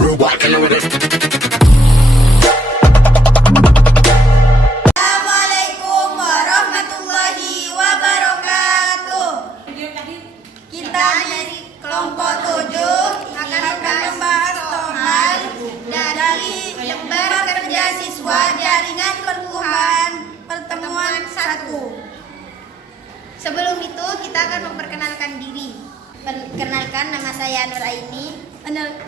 crew, walking with it. Assalamualaikum warahmatullahi wabarakatuh. Kita dari kelompok 7 akan membahas soal dari lembar kerja siswa jaringan pertemuan 1. Sebelum itu kita akan memperkenalkan diri. Perkenalkan, nama saya Nur Aini.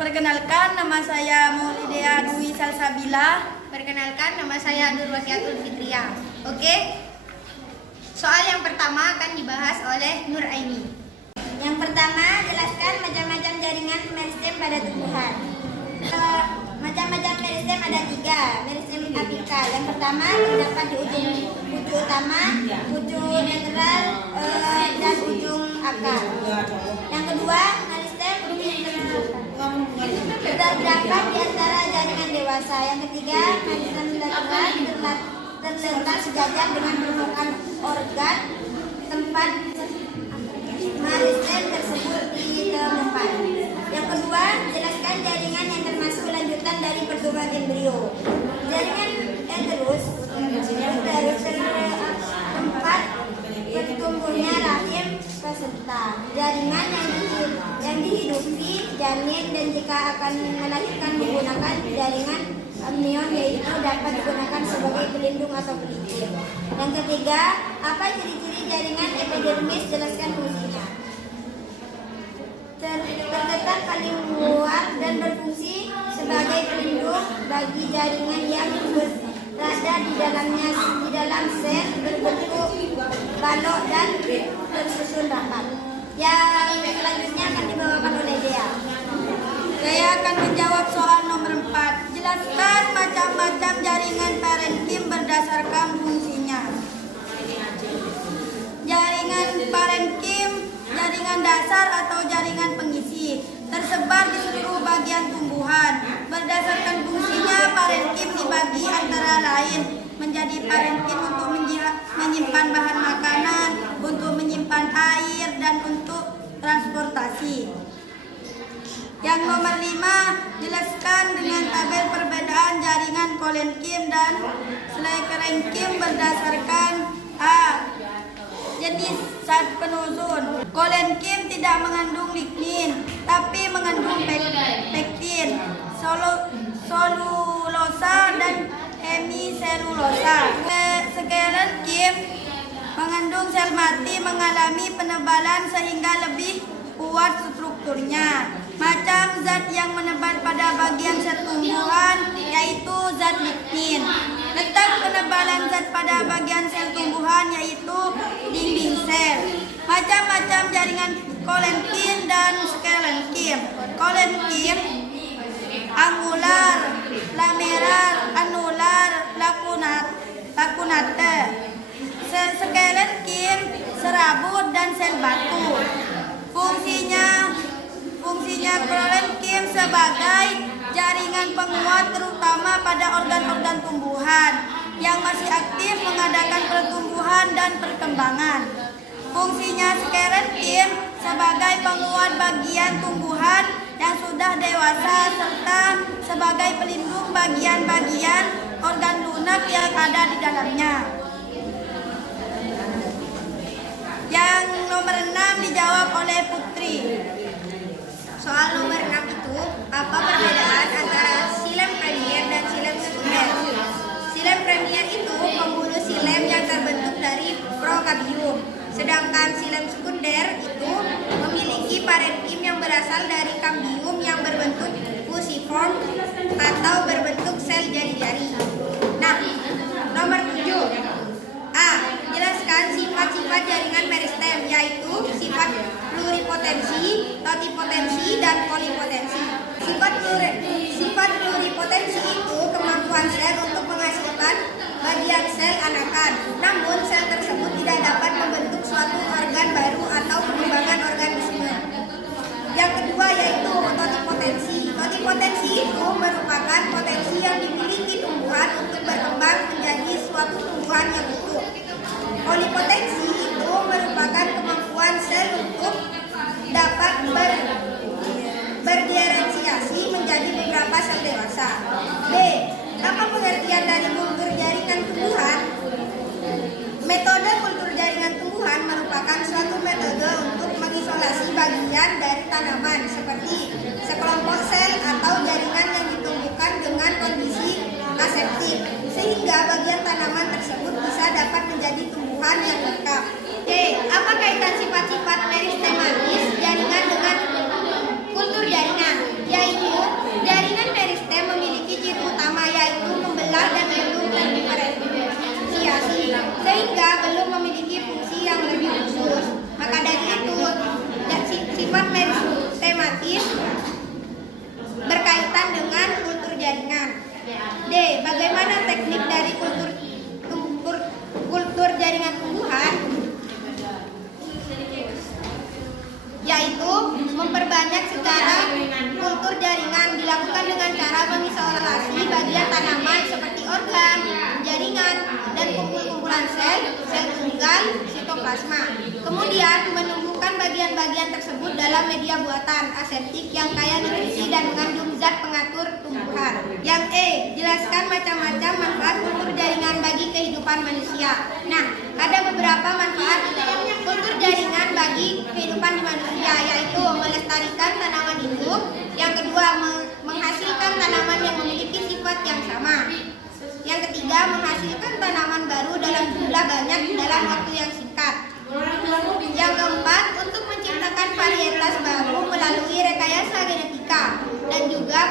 Perkenalkan, nama saya Maulidea Dwi Salsabila. Perkenalkan, nama saya Nurwasiatul Fitria. Oke. Soal yang pertama akan dibahas oleh Nur Aini. Yang pertama, jelaskan macam-macam jaringan meristem pada tumbuhan. Macam-macam meristem ada 3. Meristem apikal. Yang pertama terdapat di ujung utama, ujung netral, dan ujung akar. Yang kedua, meristem terdapat di antara jaringan dewasa. Yang ketiga, meristem lateral terletak sejajar dengan permukaan organ tempat meristem tersebut ditemukan. Yang kedua, jelaskan jaringan yang termasuk lanjutan dari pertumbuhan embrio. Jaringan yang terus tempat bertumbuhnya rahim peserta. Jaringan yang dihidupi janin dan jika akan melahirkan menggunakan jaringan amnion, yaitu dapat digunakan sebagai pelindung atau pelipir. Yang ketiga, apa ciri-ciri jaringan epidermis? Jelaskan fungsinya. Terletak paling luar dan berfungsi sebagai pelindung bagi jaringan yang berada di dalam sel berbentuk balok dan tersusun rapat. Yang selanjutnya akan dibawakan oleh Dea. Saya akan menjawab soal nomor 4. Jelaskan macam-macam jaringan parenkim berdasarkan fungsinya. Jaringan parenkim, jaringan dasar atau jaringan pengisi, tersebar di seluruh bagian tumbuhan. Berdasarkan fungsinya, parenkim dibagi antara lain menjadi parenkim untuk menyimpan bahan makanan, untuk menyimpan air, dan untuk transportasi. Yang nomor 5, jelaskan dengan tabel perbedaan jaringan kolenkim dan slekerenkim berdasarkan A. Jenis zat penuzun. Kolenkim tidak mengandung lignin, tapi mengandung pektin, selulosa, dan hemiselulosa. Sklerenkim mengandung sel mati mengalami penebalan sehingga lebih kuat strukturnya. Macam zat yang menebal pada bagian sel tumbuhan yaitu zat lignin. Letak penebalan zat pada bagian sel tumbuhan yaitu dinding sel. Macam-macam jaringan kolenkim dan sklerenkim. Kolenkim angular, lamerar, anular, lakunate. Sklerenkim serabut dan sel batu. Fungsinya kolenkim sebagai jaringan penguat terutama pada organ-organ tumbuhan yang masih aktif mengadakan pertumbuhan dan perkembangan. Fungsinya sklerenkim sebagai penguat bagian tumbuhan yang sudah dewasa serta sebagai pelindung bagian-bagian organ lunak yang ada di dalamnya. Yang nomor 6 dijawab oleh Putri. Soal nomor 6 itu, apa perbedaan antara xilem premier dan xilem sekunder? Xilem premier itu pembuluh xilem yang terbentuk dari prokambium. Sedangkan xilem sekunder itu memiliki parenkim yang berasal dari kambium yang berbentuk fusiform atau berbentuk sel jari-jari. Nah, nomor 7. A. Jelaskan sifat-sifat jaringan meristem, yaitu sifat pluripotensi, totipotensi, dan polipotensi. Sifat pluripotensi itu kemampuan sel untuk menghasilkan bagian sel anakan, namun sel tersebut tidak dapat membentuk suatu organ baru atau pengembangan organisme. Yang kedua yaitu totipotensi. Totipotensi itu merupakan potensi yang dimiliki tumbuhan untuk berkembang menjadi suatu tumbuhan yang utuh. Polipotensi itu merupakan kemampuan sel untuk dapat berdiferensiasi menjadi beberapa tumbuhan yang lengkap. D. Apa kaitan sifat-sifat meristematis jaringan dengan kultur jaringan? Yaitu, jaringan meristem memiliki ciri utama yaitu membelah dan belum terdiferensiasi, sehingga belum memiliki fungsi yang lebih khusus. Maka dari itu, sifat meristematis berkaitan dengan kultur jaringan. D. Bagaimana teknik dari kultur jaringan tumbuhan? Yaitu memperbanyak secara kultur jaringan dilakukan dengan cara mengisolasi bagian tanaman seperti organ, jaringan, dan kumpulan sel tunggal, sitoplasma. Kemudian menumbuhkan bagian-bagian tersebut dalam media buatan aseptik yang kaya nutrisi dan mengandung zat pengatur tumbuhan. Yang E. Jelaskan macam-macam manfaat kultur jaringan bagi kehidupan manusia. Nah, ada beberapa manfaat kultur jaringan bagi kehidupan di manusia, yaitu melestarikan tanaman hidup. Yang kedua, menghasilkan tanaman yang memiliki sifat yang sama. Yang ketiga, menghasilkan tanaman baru dalam jumlah banyak dalam waktu yang singkat. Yang keempat, untuk menciptakan varietas baru melalui rekayasa genetika. Dan juga